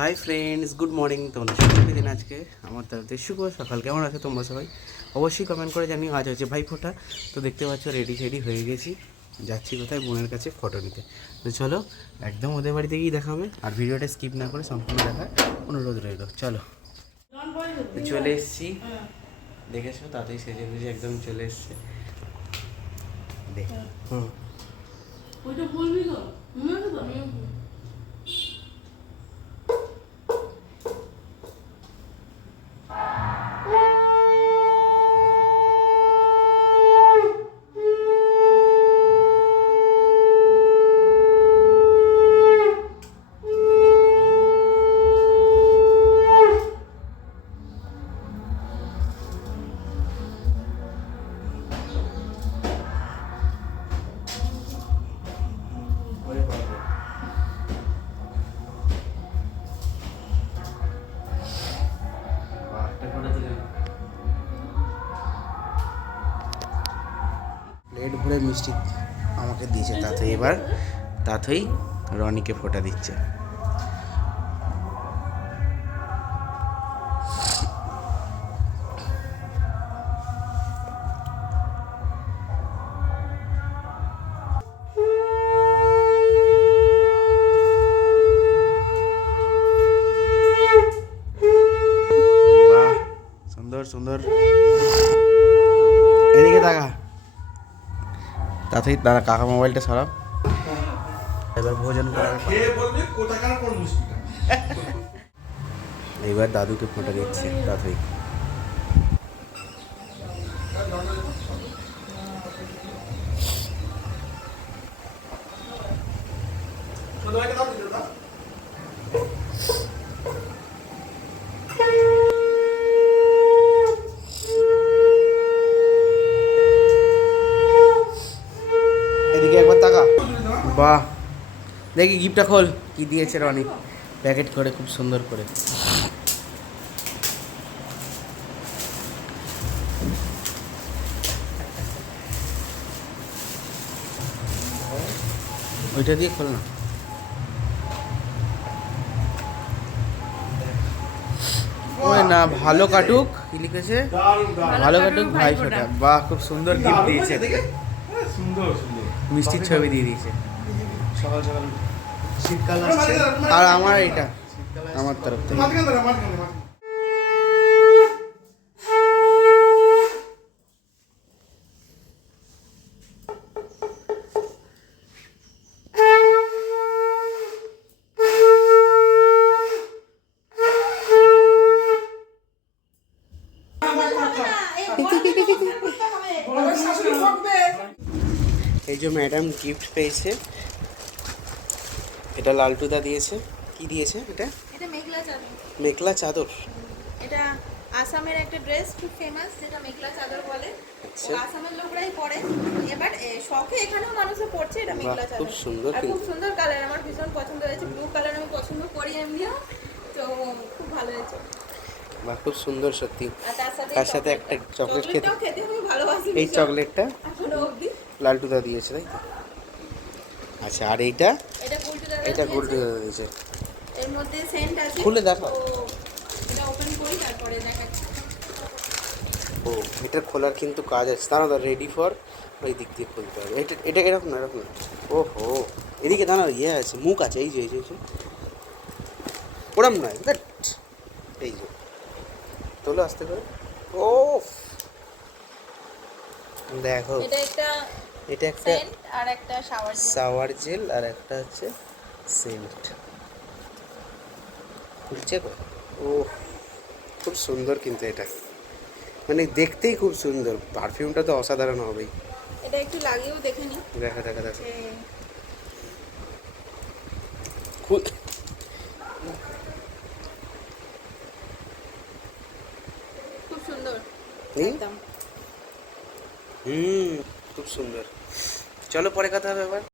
Hi friends good morning তোমরা সবাই দিন আজকে আমার তরফ থেকে শুভ সকাল। কেমন আছো তোমরা সবাই? অবশ্যই কমেন্ট করে জানিও। আজ হচ্ছে ভাই ফোটা তো দেখতে পাচ্ছ রেডি সেডি হয়ে গেছি। যাচ্ছি কোথায়? বোনের কাছে ফটো নিতে। তো চলো একদম ওদের বাড়িতে গিয়ে দেখাবে আর ভিডিওটা স্কিপ না করে সম্পূর্ণ দেখার অনুরোধ রইল। চলো। চলে এসছি। দেখেছ? তাতেই সেজে গুজে একদম চলে এসছে। দেখ। হুম। ওইটা বলবি তো? ভরে মিষ্টি আমাকে দিয়েছে তাতেই এবার তাতেই রনিকে ফোটা দিচ্ছে। সুন্দর সুন্দর। এদিকে তাকা। তাতেই দাদা কাকা মোবাইলটা সারা এবার ভোজন করার এইবার দাদুকে ফোটা দিচ্ছে দাও। বাহ। দেখি গিফটটা খোল। কি দিয়েছে রনি? প্যাকেট করে খুব সুন্দর করে। ওইটা দিয়ে খোল না। ওই না ভালো কাটুক। কি লিখেছে? ভালো কাটুক ভাই ফোটা। বাহ খুব সুন্দর গিফট দিয়েছে। হ্যাঁ, সুন্দর সুন্দর। মিষ্টির ছবি দিয়ে দিয়েছে। সকাল সকাল শীতকাল আসছে আর আমার এটা আমার তরফ থেকে। এই যে ম্যাডাম গিফট পেয়েছে এটা লালটুদা দিয়েছে। কি দিয়েছে এটা? এটা মেঘলা চাদর। মেঘলা চাদর। এটা আসামের একটা ড্রেস খুব ফেমাস যেটা মেঘলা চাদর বলে। আচ্ছা। আসামের লোকরাই পরে। এবার শখে এখানেও মানুষে পড়ছে এটা মেঘলা চাদর খুব সুন্দর খুব সুন্দর কালার আমার ভীষণ পছন্দ হয়েছে। ব্লু কালার আমি পছন্দ করি এমনিও তো খুব ভালো হয়েছে। বা খুব সুন্দর সত্যি। তার সাথে একটা চকলেট খেতে খেতে আমি ভালোবাসি এই চকলেটটা লালটুদা দিয়েছে তাই আচ্ছা আর এইটা? এটা। গোল্টুদা দিয়েছে এর মধ্যে সেন্ট আছে। খুলে দেখাও। তো এটা ওপেন করি তারপরে দেখাচ্ছি। ও এটা খোলার কিন্তু কাজ আছে। দাঁড়াও দাঁড়া রেডি ফর ওই দিক দিয়ে খুলতে হবে। এটা এটা এরকম না এরকম ও হো এদিকে দাঁড়াও ইয়ে আছে মুখ আছে এই যে এই যে ওরম নয় দেখ এই যে তোলো আসতে করে। ও দেখো এটা একটা এটা একটা সেন্ট আর একটা শাওয়ার জেল আর একটা হচ্ছে সেন্ট। খুলছে ও খুব সুন্দর কিন্তু এটা। মানে দেখতেই খুব সুন্দর। পারফিউমটা তো অসাধারণ হবেই। এটা একটু লাগিয়েও দেখে নি দেখা দেখা দেখা। খুব সুন্দর। হুম? হুম খুব সুন্দর। চলো পরে কথা হবে আবার।